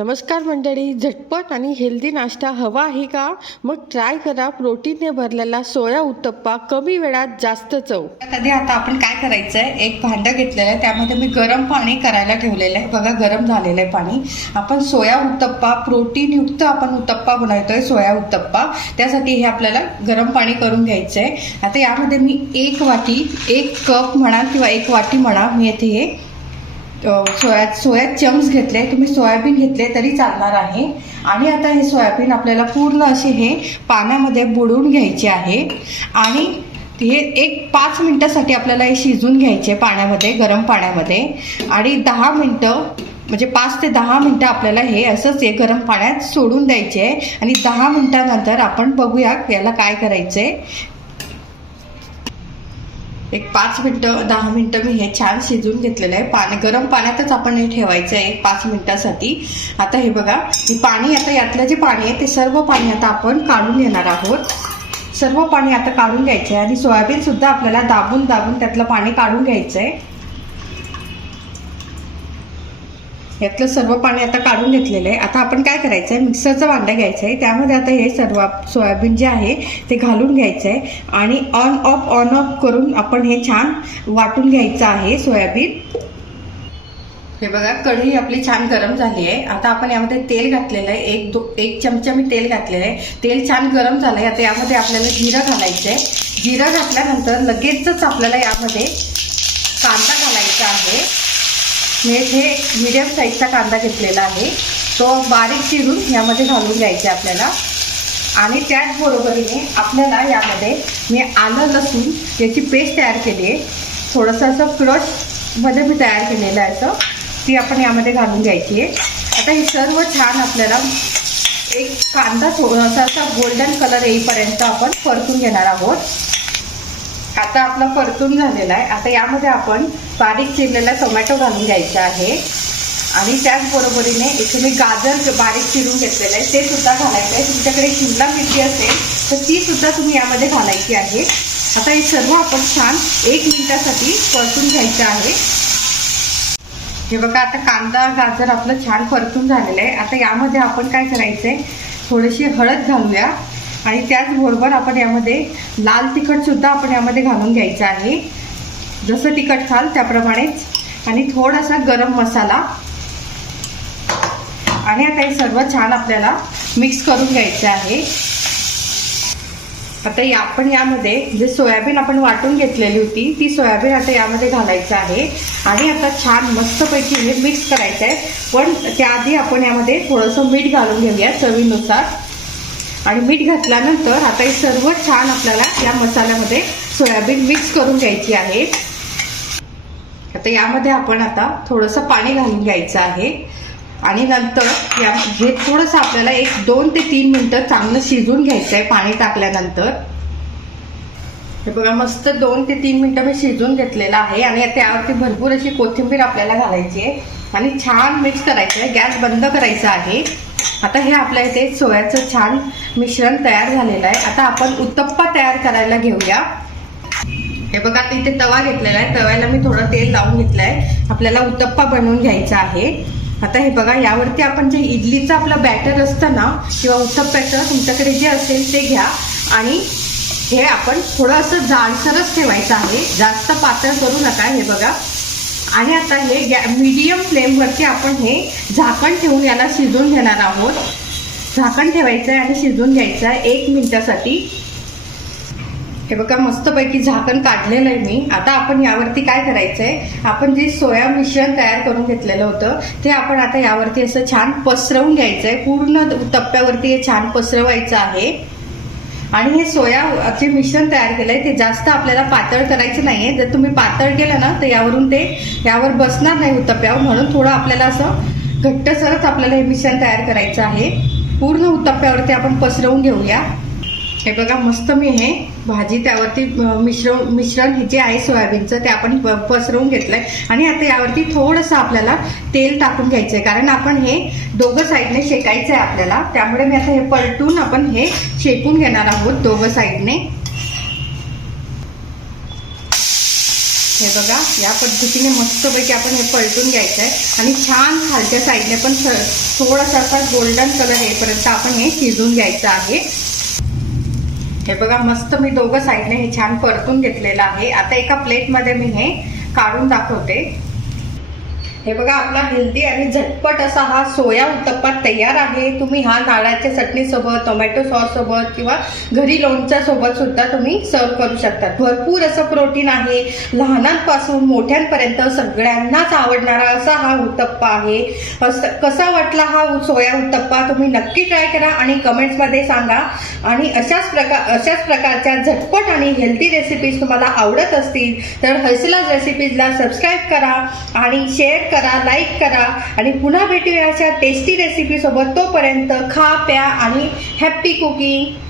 नमस्कार मंडळी झटपट आणि हेल्दी नाश्ता हवा आहे का? मग ट्राय करा प्रोटीनने भरलेला सोया उत्तप्पा कमी वेळात जास्त चव. कधी आता आपण काय करायचं आहे एक भांडं घेतलेलं आहे त्यामध्ये मी गरम पाणी करायला ठेवलेलं आहे. बघा गरम झालेलं आहे पाणी. आपण सोया उत्तप्पा प्रोटीनयुक्त आपण उत्तप्पा बनवतोय सोया उत्तप्पा. त्यासाठी हे आपल्याला गरम पाणी करून घ्यायचं आहे आता यामध्ये मी एक वाटी एक कप म्हणा किंवा एक वाटी म्हणा मी येथे हे सोया सोया चंक्स घेतले तुम्ही सोयाबीन घेतले तरी चालणार आहे. आणि आता हे सोयाबीन आपल्याला पूर्ण असे हे पाण्यामध्ये बुडवून घ्यायचे आहे. आणि हे एक पाच मिनटासाठी आपल्याला हे शिजून घ्यायचे पाण्यामध्ये गरम पाण्यामध्ये. आणि दहा मिनटं म्हणजे पाच ते दहा मिनटं आपल्याला हे असंच हे गरम पाण्यात सोडून द्यायचे आहे. आणि दहा मिनटानंतर आपण बघूया याला काय करायचं आहे एक पाच मिनटं दहा मिनटं मी हे छान शिजून घेतलेलं आहे. पाणी गरम पाण्यातच आपण हे ठेवायचं आहे एक पाच मिनिटासाठी. आता हे बघा हे पाणी आता यातलं जे पाणी आहे ते सर्व पाणी आता आपण काढून घेणार आहोत. सर्व पाणी आता काढून घ्यायचं आहे आणि सोयाबीनसुद्धा आपल्याला दाबून दाबून त्यातलं पाणी काढून घ्यायचं आहे. यातलं सर्व पाणी आता काढून घेतलेलं आहे. आता आपण काय करायचं आहे मिक्सरचं भांडं घ्यायचं आहे त्यामध्ये आता हे सर्व सोयाबीन जे आहे ते घालून घ्यायचं आहे आणि ऑन ऑफ ऑन ऑफ करून आपण हे छान वाटून घ्यायचं आहे सोयाबीन. हे बघा कढी आपली छान गरम झाली आहे आता आपण यामध्ये तेल घातलेलं आहे. एक दो एक चमचा मी तेल घातलेलं आहे. तेल छान गरम झालं आहे आता यामध्ये आपल्याला जिरं घालायचं आहे जिरं घातल्यानंतर लगेचच आपल्याला यामध्ये कांदा घालायचा आहे. मी हे मीडियम साईजचा कांदा घेतलेला आहे. तो बारीक चिरून यामध्ये घालून घ्यायचा आहे आपल्याला. आणि त्याचबरोबरीने आपल्याला यामध्ये मी आलं लसूण याची पेस्ट तयार केली आहे. थोडंसं असं क्रशमध्ये मी तयार केलेलं आहे असं. ती आपण यामध्ये घालून घ्यायची आहे. आता हे सर्व छान आपल्याला एक कांदा थोडासा असा गोल्डन कलर येईपर्यंत आपण परतून घेणार आहोत. आता आपला परतून झालेला आहे. आता यामध्ये आपण बारीक चिरलेला टोमॅटो घालून घ्यायचा आहे. आणि त्याचबरोबरीने इथे मी गाजर बारीक चिरून घेतलेलं आहे ते सुद्धा घालायचं आहे. तुमच्याकडे शिमला मिरची असेल तर ती सुद्धा तुम्ही यामध्ये घालायची आहे. आता हे सर्व आपण छान एक मिनिटासाठी परतून घ्यायचं आहे. हे बघा आता कांदा गाजर आपलं छान परतून झालेलं आहे. आता यामध्ये आपण काय करायचं आहे थोडीशी हळद घालूया. आणि त्याचबरोबर आपण यामध्ये लाल तिखटसुद्धा आपण यामध्ये घालून घ्यायचं आहे. जसं तिखट खाल त्याप्रमाणेच. आणि थोडासा गरम मसाला. आणि आता हे सर्व छान आपल्याला मिक्स करून घ्यायचं आहे. आता या आपण यामध्ये जे सोयाबीन आपण वाटून घेतलेली होती ती सोयाबीन आता यामध्ये घालायचं आहे. आणि आता छान मस्तपैकी हे मिक्स करायचं आहे पण त्याआधी आपण यामध्ये थोडंसं मीठ घालून घेऊया चवीनुसार. आणि मीठ घातल्यानंतर आता हे सर्व छान आपल्याला या मसाल्यामध्ये सोयाबीन मिक्स करून घ्यायची आहे. आता यामध्ये आपण आता थोडंसं पाणी घालून घ्यायचं आहे. आणि नंतर या हे थोडंसं आपल्याला एक दोन ते तीन मिनटं चांगलं शिजून घ्यायचं आहे पाणी टाकल्यानंतर. हे बघा मस्त दोन ते तीन मिनटं मी शिजून घेतलेलं आहे आणि त्यावरती भरपूर अशी कोथिंबीर आपल्याला घालायची आहे. आणि छान मिक्स करायचं आहे. गॅस बंद करायचा आहे. आता हे आपल्या इथे सोयाचं छान मिश्रण तयार झालेलं आहे. आता आपण उत्तप्पा तयार करायला घेऊया. हे बघा आता इथे तवा घेतलेला आहे. तव्याला मी थोडं तेल लावून घेतलं आहे आपल्याला उत्तप्पा बनवून घ्यायचा आहे. आता हे बघा यावरती आपण जे इडलीचं आपलं बॅटर असतं ना किंवा उत्तप्प्याचं तुमच्याकडे जे असेल ते घ्या. आणि हे आपण थोडं असं जाडसरच ठेवायचं आहे. जास्त पातळ करू नका हे बघा. आणि आता हे गॅ मीडियम फ्लेमवरती आपण हे झाकण ठेवून याला शिजवून घेणार आहोत. झाकण ठेवायचं आहे आणि शिजवून घ्यायचं आहे एक मिनिटासाठी. हे बघा मस्तपैकी झाकण काढलेलं आहे मी. आता आपण यावरती काय करायचं आहे आपण जे सोया मिश्रण तयार करून घेतलेलं होतं ते आपण आता यावरती असं छान पसरवून घ्यायचं आहे पूर्ण टप्प्यावरती हे छान पसरवायचं आहे. आणि हे सोया जे मिश्रण तयार केलंय ते जास्त आपल्याला पातळ करायचं नाहीये. जर तुम्ही पातळ केलं ना तर यावरून ते यावर बसणार नाही उत्तप्प्यावर म्हणून थोडं आपल्याला असं घट्टसरच आपल्याला हे मिश्रण तयार करायचं आहे. पूर्ण उत्तप्यावरती आपण पसरवून घेऊया. हे बघा मस्त मी हे भाजी त्यावरती मिश्रण मिश्रण हे जे आहे सोयाबीनचं ते आपण प- पसरवून घेतलंय. आणि आता यावरती थोडंसं आपल्याला तेल टाकून घ्यायचं आहे कारण आपण हे दोघं साईडने शेकायचं आहे आपल्याला. त्यामुळे मी आता हे पलटून आपण हे शेकून घेणार आहोत दोघं साईडने. हे बघा या पद्धतीने मस्तपैकी आपण हे पलटून घ्यायचं आहे आणि छान खालच्या साईडने पण थोडासा असा गोल्डन कलर येईपर्यंत आपण हे शिजून घ्यायचं आहे. हे बघा मस्त मी दोघं साईडने हे छान परतून घेतलेलं आहे. आता एका प्लेटमध्ये मी हे काढून दाखवते. हे बघा आपला हेल्दी आणि झटपट असा हा सोया उत्तप्पा तयार आहे. तुम्ही हा नारळाच्या चटणीसोबत टोमॅटो सॉससोबत किंवा घरी लोणच्या सोबत सुद्धा तुम्ही सर्व करू शकता भरपूर असं प्रोटीन आहे. लहानांपासून मोठ्यांपर्यंत सगळ्यांनाच आवडणारा असा हा उत्तप्पा आहे. असं- कसा वाटला हा उ- सोया उत्तप्पा? तुम्ही नक्की ट्राय करा आणि कमेंट्समध्ये सांगा. आणि अशाच प्रकार अशाच प्रकारच्या झटपट आणि हेल्दी रेसिपीज तुम्हाला आवडत असतील तर हसलाज रेसिपीजला सबस्क्राईब करा आणि शेअर करा लाईक करा आणि पुन्हा भेटूया अशा टेस्टी रेसिपी सोबत तोपर्यंत खा प्या आणि हॅप्पी कुकिंग